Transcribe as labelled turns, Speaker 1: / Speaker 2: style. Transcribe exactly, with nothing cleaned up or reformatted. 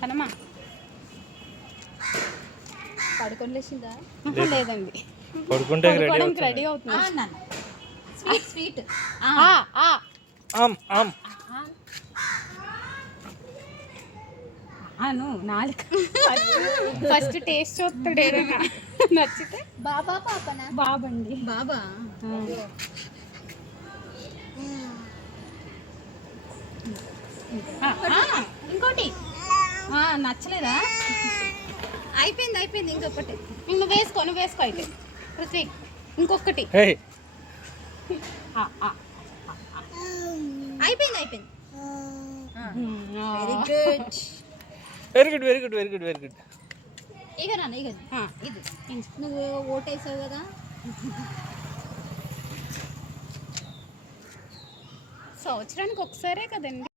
Speaker 1: కనమా
Speaker 2: పడుకొని లేచిందా?
Speaker 1: లేదండి,
Speaker 3: పడుకుంటే
Speaker 1: పడుకోవడానికి రెడీ అవుతుంది.
Speaker 2: స్వీట్ స్వీట్
Speaker 3: ఆమ్ ఆమ్
Speaker 1: అను నాలుక ఫస్ట్ టేస్ట్ చూస్తాడు, ఏదైనా నచ్చితే.
Speaker 2: బాబా పాపనా?
Speaker 1: బాబండి.
Speaker 2: బాబా.
Speaker 1: ఇంకోటి నచ్చలేదా?
Speaker 2: అయిపోయింది అయిపోయింది ఇంకొకటి.
Speaker 1: నువ్వు వేసుకో నువ్వు వేసుకో అయితే రుత్విక్ ఇంకొకటి.
Speaker 2: అయిపోయింది అయిపోయింది.
Speaker 3: Very good very good very good very good.
Speaker 2: ఇక నాన్న ఇక ఇది నువ్వు ఓటేసావు కదా.
Speaker 1: సంవత్సరానికి ఒకసారే కదండి.